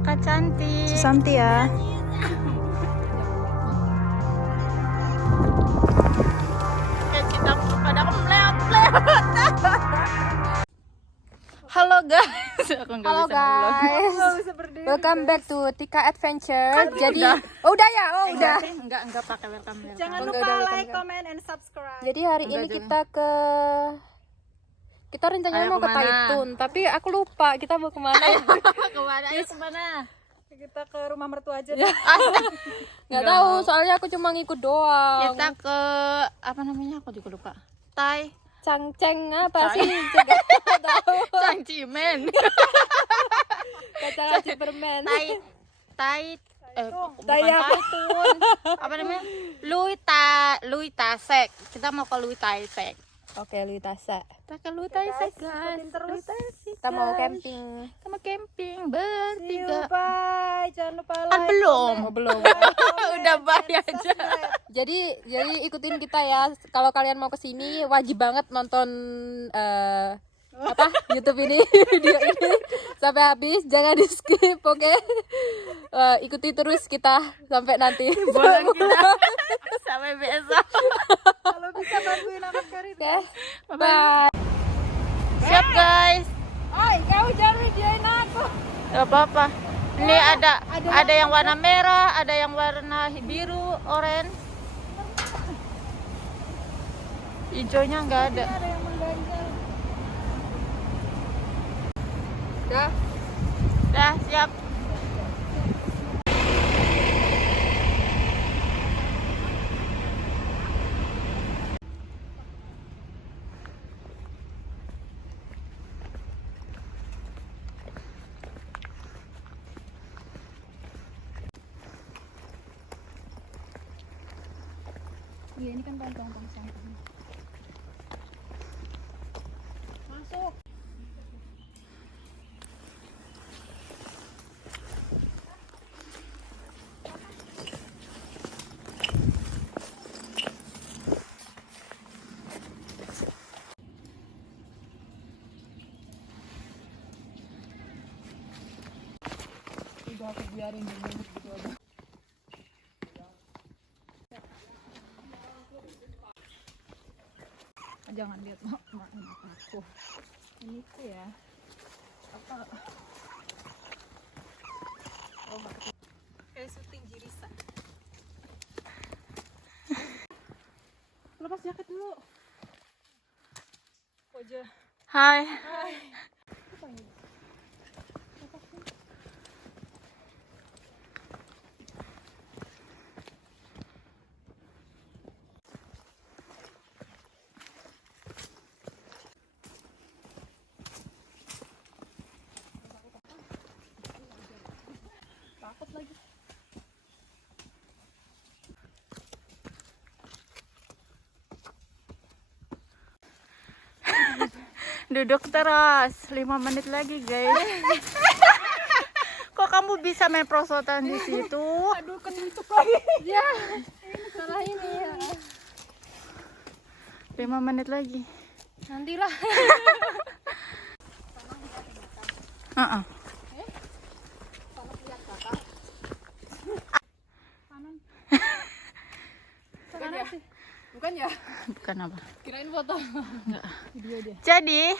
kakak cantik. Susanti ya. Kita pada meleot-leot. Halo guys. Aku nggak Halo bisa ngevlog. guys. Welcome back to Tika Adventure. Jadi udah ya, udah. Enggak pakai welcome. Jangan Oh, lupa enggak, udah, like, welcome. comment, and subscribe. Jadi hari Udah, ini jangan. kita rencananya Ayo, mau ke kemana? Taitun, tapi aku lupa kita mau kemana. Kemana? Ayo kemana? Kita ke rumah mertua aja. Nggak tahu, soalnya aku cuma ngikut doang. Kita ke apa namanya? Aku juga lupa. Tai Cangceng apa sih? Nggak tahu. Cangcimen. Kacang permen. Tai bukan Tai apa? Taitun. Apa namanya? Lui Tasek. Kita mau ke Lui Tasek. Oke, Lui Tasa. Kita ke Lui Tasek, guys. Terus. Kita mau camping. Kita mau camping See you, bertiga. bye. Jangan lupa Kan like. belum. Oh, belum. Udah bye aja. Jadi ikutin kita ya. Kalau kalian mau kesini wajib banget nonton YouTube ini, video ini sampai habis, jangan di skip, oke? Ikuti terus kita sampai nanti. Boleh kita. Sampai besok. Kalau bisa bantuin anak Karin. Oke, bye. Siap guys. Oi, kau jangan videoin aku. Gak apa-apa. Ini ada yang warna merah, ada yang warna biru, orange. Hijaunya nggak ada. Ada yang mengganjal. Dah siap. Iya, ini kan tong sampah. Masuk. Udah aku biarin dulu gitu aja. Jangan lihat mak aku. Ini tuh ya. Apa? Oh, kayak syuting Jirisa. Lepas jaket dulu. Koja. Hai. Takut lagi. Duduk terus. 5 menit lagi guys. Kok kamu bisa main prosotan di situ? Aduh, ketutup lagi. Ya, salah ini ya. 5 menit lagi. Nantilah. Heeh. Bukan ya? Bukan ya? Bukan apa? Kirain foto. Enggak. Jadi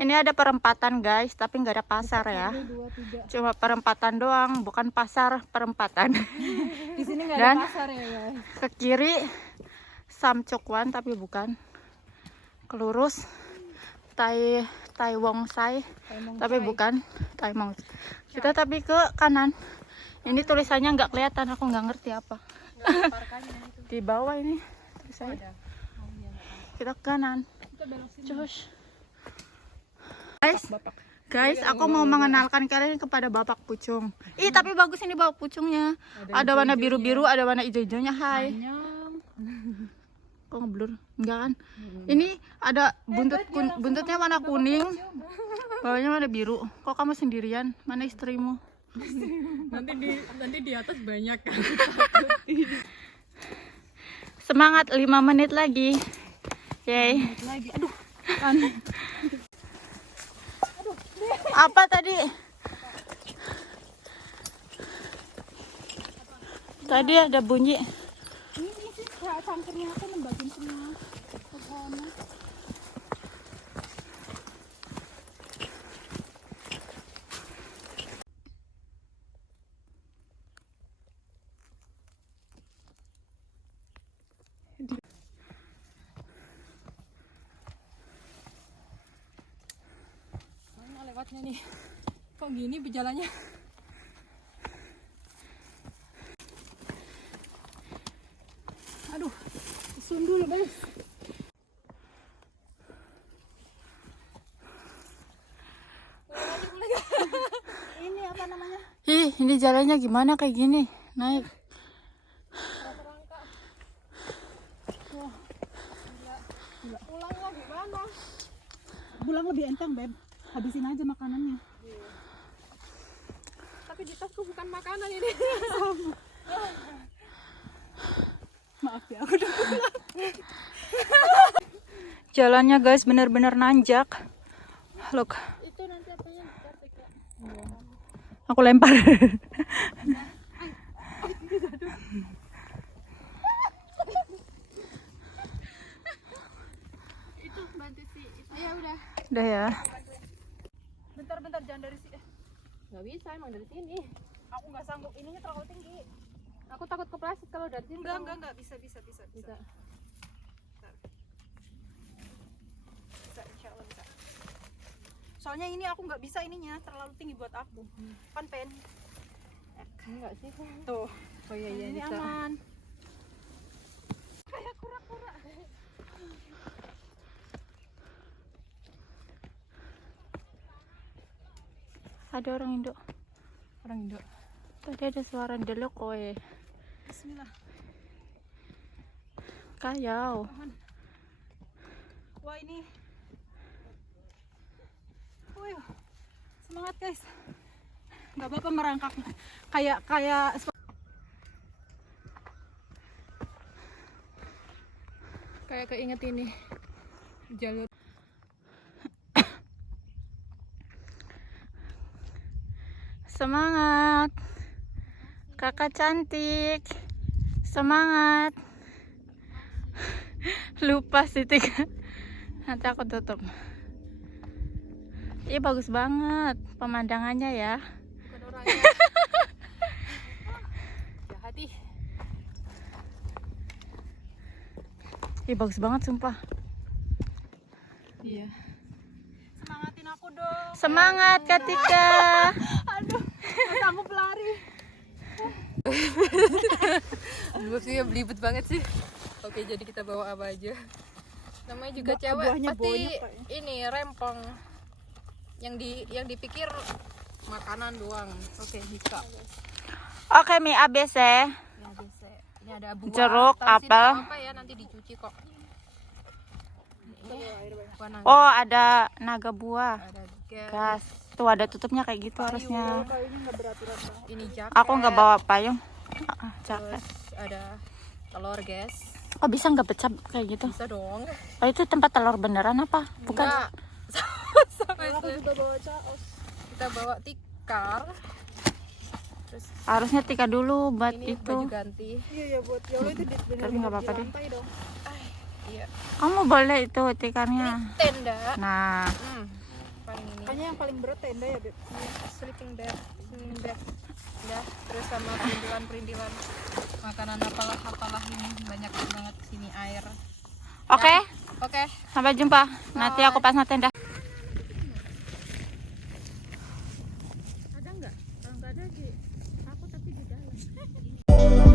ini ada perempatan guys, tapi nggak ada pasar ya. 2, 3. Cuma perempatan doang, bukan pasar, perempatan. Di sini nggak Dan ada pasar ya, guys. ke kiri Samcokwan tapi bukan. Kelurus Tai Wong Sai tapi bukan Tai Mong. Kita tapi ke kanan. Ini tulisannya nggak kelihatan, aku nggak ngerti apa. Di bawah ini tulisannya. Kita ke kanan. Cus. Guys, aku mau mengenalkan kalian kepada Bapak Pucung. Ih, tapi bagus ini Bapak Pucungnya. Ada warna biru-biru, ada warna hijau-hijaunya. Hai. Kok ngeblur? Enggak kan? Ini ada buntutnya warna kuning, bawahnya warna biru. Kok kamu sendirian? Mana istrimu? Nanti di atas banyak kan. Semangat 5 menit lagi. Yay. Aduh. Apa tadi? Tadi ada bunyi. Ini sih kayak cangkirnya aku nembakin semua ke sana. Mana lewatnya nih? Kok gini berjalannya? Aduh, sundul guys. Ini apa namanya? Ih, ini jalannya gimana kayak gini? Naik. Pulangnya gimana? Pulang lebih enteng, Beb. Habisin aja makanannya. Tapi di tasku bukan makanan ini. Maaf ya, aku udah pulang. Jalannya guys bener-bener nanjak. Look, Itu nanti apanya dikasih Kak? aku lempar. Itu bantu sih. Ya udah. Udah ya. Bentar, jangan dari sini. Nggak bisa emang dari sini. Aku nggak sanggup, ininya terlalu tinggi. Aku takut kepleset kalau dari sini. Enggak, bisa. Bisa. Bisa, insya Allah bisa. Soalnya ini aku nggak bisa ininya, terlalu tinggi buat aku. Kan pen. Enggak sih. Tuh. Oh iya Ini bisa. aman. Kayak kura-kura. Ada orang Indo. Orang Indo. Tadi ada suara delok kowe. Bismillah. Kayau. Wah ini. Wih, semangat guys. Nggak apa-apa merangkak. Kayak Kayak keinget ini jalur. Semangat. Kakak cantik. Semangat. Lupa sih tiga. Nanti aku tutup. Iya bagus banget pemandangannya ya. Bukan orangnya. Hati. Iya bagus banget sumpah. Iya. semangatin aku dong. Semangat Kak Tika. Aduh, nggak sanggup lari. Maksudnya belibet banget sih. Oke, jadi kita bawa apa aja. Namanya juga cewek buahnya pasti banyak, kayaknya. ini rempong. Yang dipikir makanan doang. Oke, bisa. Oke mie ABC. Ini ABC. Ini ada buah. Jeruk, Taruh sini apel. nggak apa ya, nanti dicuci kok. Ini buah naga. Oh ada naga buah. Ada gas. Gas. Tuh ada tutupnya kayak gitu harusnya. Kayaknya nggak beraturan banget. Ini jaket. Aku nggak bawa payung. Jaket. Terus ada telur, guys. Kok bisa nggak pecah kayak gitu? Bisa dong. Oh itu tempat telur beneran apa? Bukan. Enggak. Sama Aku juga bawa caos. kita bawa tikar. Terus Harusnya Tika dulu buat ini itu. baju ganti. Iya buat ya Allah itu bener-bener Tapi nggak apa-apa di deh. lantai dong. Iya. Kamu boleh itu tikarnya. Tenda. Nah, Paling ini. Kayaknya yang paling berat tenda ya, Beb. Sleeping bag. Udah, terus sama perintilan makanan apalah ini banyak banget sini air. oke. Oke. Sampai jumpa. Nanti aku pasang tenda. Ada nggak? Kalau nggak ada sih, aku tapi di dalam.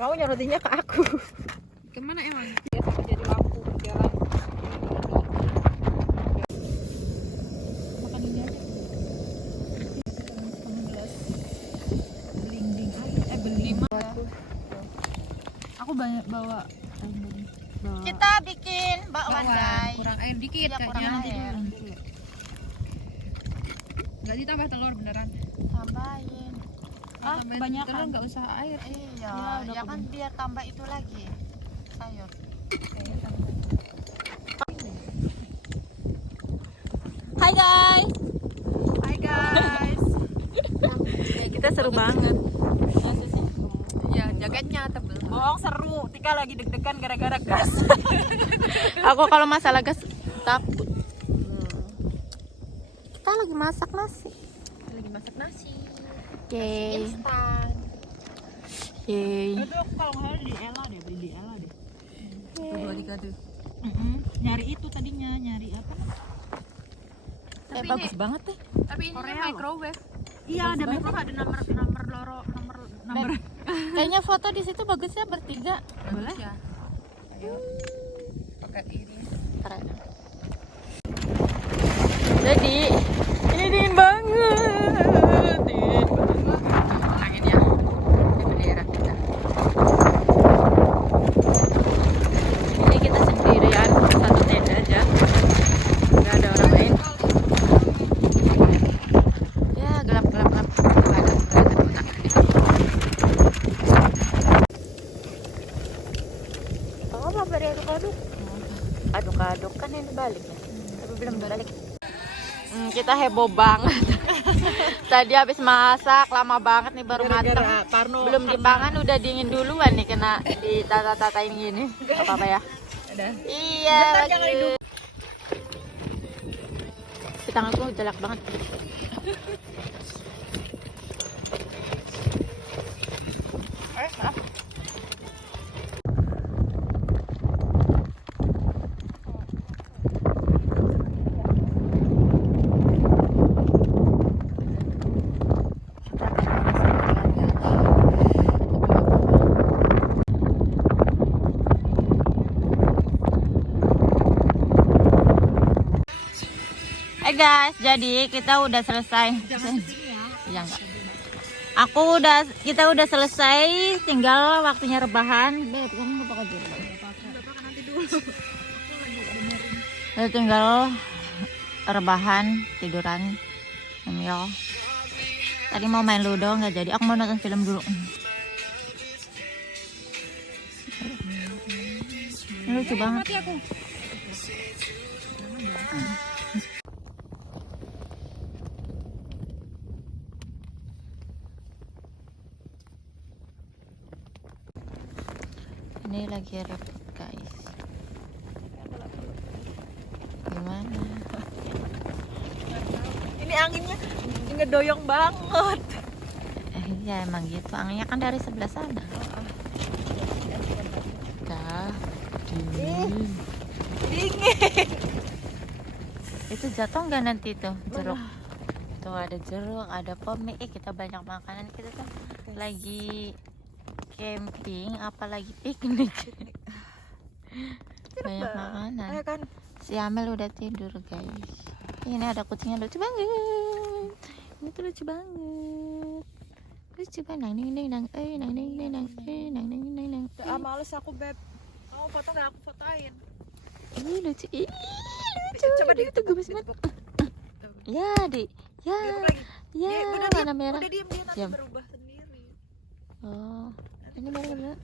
Maunya rotinya ke aku. Kemana emang? Ya sampai jadi lampu jalan. Makan ini aja. Setengah gelas. Beling-beling aja. Beling. Aku banyak bawa. Kita bikin bakwan, guys. Kurang air dikit Iya, kayaknya. kurang Nanti air. dulu. Nggak ditambah telur beneran. Tambahin. Tambahin kebanyakan. telur nggak usah air. Iya, udah ya kan biar tambah itu lagi. Sayur. Hai guys. Hai guys. Kita seru banget. Ya jaketnya tebel. Bohong seru. Tika lagi deg-degan gara-gara gas. Aku kalau masalah gas takut. Kita lagi masak nasi. Lagi masak nasi. Yeay. Instan. Yeay. Itu aku kalau nggak salah di Ella deh, beli di Ella deh. Dua tiga tuh. Nyari itu tadinya, nyari apa? Tapi Bagus ini- banget deh. Tapi ini Korea loh. microwave. Iya, ada memang ada nomor loro, nomor. Kayaknya foto di situ bagusnya bertiga. Boleh ya. Ayo. Pakai ini. Keren. Jadi ini dingin banget. Dingin banget. Angin ya. Ini bendera kita. Ini kita sendirian satu tenda aja. Nggak ada orang lain. Ya gelap. Oh, mau beri aduk-aduk. Aduk-aduk kan ini balik ya. Tapi belum balik. Kita heboh banget. Tadi habis masak lama banget nih baru matang. Parno. Belum dipangan udah dingin duluan nih kena ditata-tatain gini. Apa ya? Ada. Iya. Bagus. Di tanganku jelek banget. Maaf. Guys, jadi kita udah selesai. Iya enggak. Kita udah selesai, tinggal waktunya rebahan. Beb, kamu lupa dulu. Tinggal rebahan, tiduran, nyemil. Tadi mau main ludo nggak jadi. Aku mau nonton film dulu. Ini lucu banget. Mati aku. Ini lagi repot guys. Gimana? Ini anginnya ngedoyong banget. Iya emang gitu. Anginnya kan dari sebelah sana. Dah. Dingin. Itu jatuh nggak nanti tuh jeruk? Tuh ada jeruk, ada pome. Kita banyak makanan. Kita tuh lagi camping, apalagi piknik. Banyak makanan. Ayo kan. Si Amel udah tidur guys. Ini ada kucingnya lucu banget. Ini tuh lucu banget. Lucu banget. Nang nang nang nang nang nang nang nang nang nang. Males aku, Beb. Kamu foto nggak aku fotoin? Ini lucu. Ih, lucu. Coba deh itu gemes banget. Ya, Di. Ya. lagi. Ya, udah warna merah. Udah diem dia nanti Diam. berubah sendiri. Oh. Ini merah.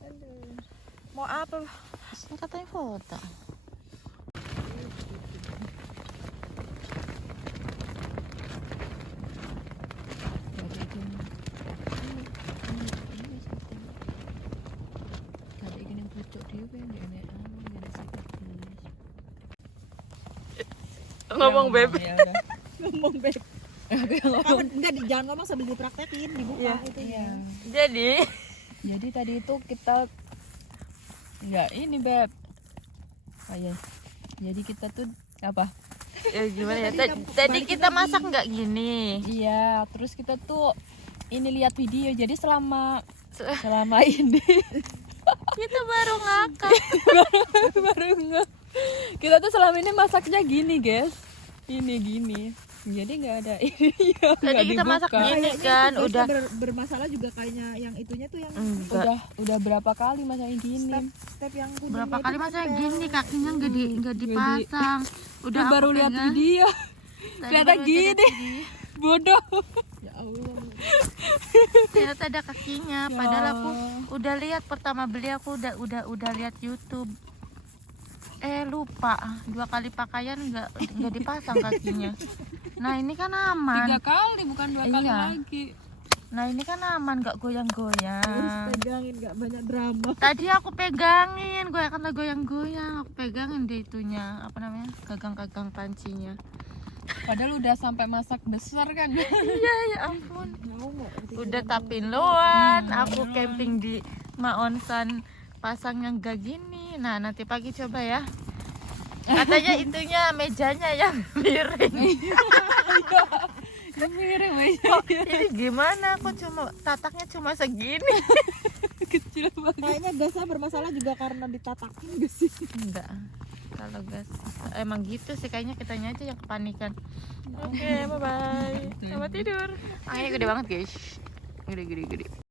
Aduh. Mau apa? Ini katanya foto. Ngomong beb. Ngomong, Beb. Aku enggak jangan ngomong sambil dipraktekin, dibuka itu ya. Jadi tadi itu kita ya ini Beb. Oh ya. Jadi kita tuh apa? Ya gimana ya? Tadi kita masak nggak gini. Iya, terus kita tuh ini lihat video. Jadi selama ini Kita baru ngakak. baru nggak. Kita tuh selama ini masaknya gini, guys. Ini gini. Jadi nggak ada ini. Jadi kita masak gini kan, udah bermasalah juga kayaknya yang itunya tuh yang enggak. Udah berapa kali masaknya gini. step yang Berapa kali masa gini kakinya nggak dipasang. Udah Lu baru aku lihat pegang. video. Tadi Ternyata baru gini. lihat Bodoh. ya Allah. Ternyata ada kakinya. Padahal aku udah lihat pertama beli, aku udah lihat YouTube. Lupa 2 kali pakaian nggak dipasang kakinya. Nah ini kan 3 aman. kali bukan 2 kali Iya. lagi. Nah ini kan aman, nggak goyang-goyang. Pegangin nggak banyak drama. Tadi aku pegangin, gue akan goyang-goyang. Aku pegangin deh itunya, apa namanya, gagang-gagang pancinya. Padahal udah sampai masak besar kan. Iya ya ampun. Udah tapinloan, aku camping di Maonsan pasang yang gak gini. Nah nanti pagi coba ya. Katanya itunya mejanya yang miring. Miring aja. Kok ini gimana? Aku cuma tataknya cuma segini. Kecil banget. Kayaknya gasnya bermasalah juga karena ditatakin gak sih? Enggak. Kalau gas emang gitu sih, kayaknya kitanya aja yang kepanikan. Oke, bye bye. Selamat tidur. Anginnya gede banget, guys. Gede.